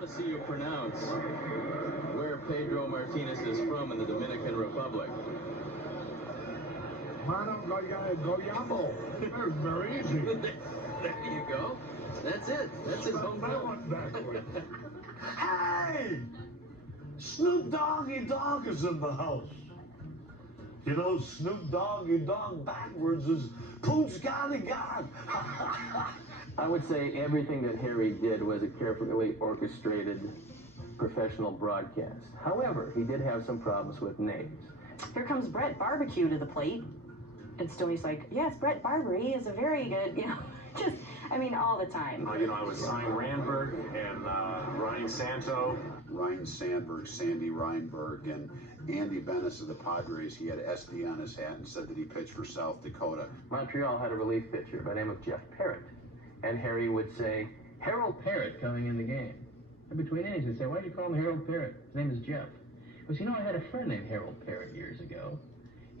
want to see you pronounce where Pedro Martinez is from in the Dominican Republic. Mano Goyamo. That's very easy. There you go. That's it. That's his Spell that hometown. one backwards. Hey! Snoop Doggy Dogg is in the house. You know, Snoop Doggy Dogg backwards is Pooch Gotti God. I would say everything that Harry did was a carefully orchestrated professional broadcast. However, he did have some problems with names. Here comes Brett Barbecue to the plate. And Stoney's like, yes, Brett Barber, he is a very good, just, I mean, all the time. I would sign Randberg and Ryan Santo. Ryan Sandberg, Sandy Reinberg, and Andy Bennis of the Padres. He had SD on his hat and said that he pitched for South Dakota. Montreal had a relief pitcher by the name of Jeff Parrott. And Harry would say, Harold Parrott coming in the game. And between innings, he'd say, why do you call him Harold Parrott? His name is Jeff. Because, I had a friend named Harold Parrott years ago.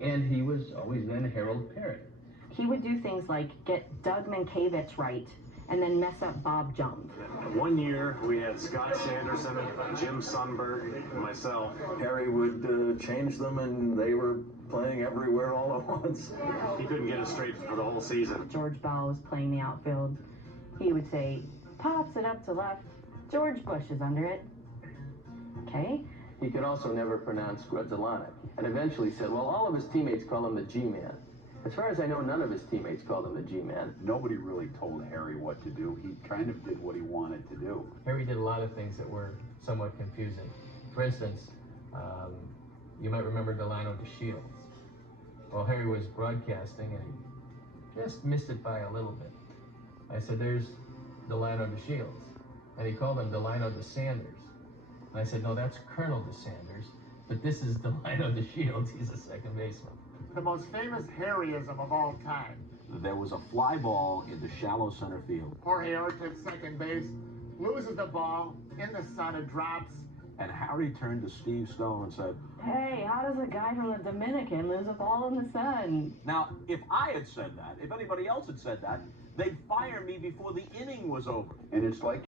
And he was always then Harold Parrott. He would do things like get Doug Mankiewicz right and then mess up Bob Jump. One year, we had Scott Sanderson, Jim Sundberg, and myself. Harry would change them, and they were playing everywhere all at once. He couldn't get us straight for the whole season. George Bell was playing the outfield. He would say, pops it up to left. George Bush is under it. Okay? He could also never pronounce Grudzelanek, and eventually said, well, all of his teammates call him the G-Man. As far as I know, none of his teammates called him the G-Man. Nobody really told Harry what to do. He kind of did what he wanted to do. Harry did a lot of things that were somewhat confusing. For instance, you might remember Delano DeShields. Well, Harry was broadcasting, and he just missed it by a little bit. I said, there's Delano DeShields. And he called him Delano DeSanders. And I said, no, that's Colonel DeSanders, but this is Delano DeShields. He's a second baseman. The most famous Harryism of all time. There was a fly ball into shallow center field. Jorge Ortiz, second base, loses the ball. In the sun, it drops. And Harry turned to Steve Stone and said, Hey, how does a guy from the Dominican lose a ball in the sun? now, if I had said that, if anybody else had said that, they'd fire me before the inning was over. And it's like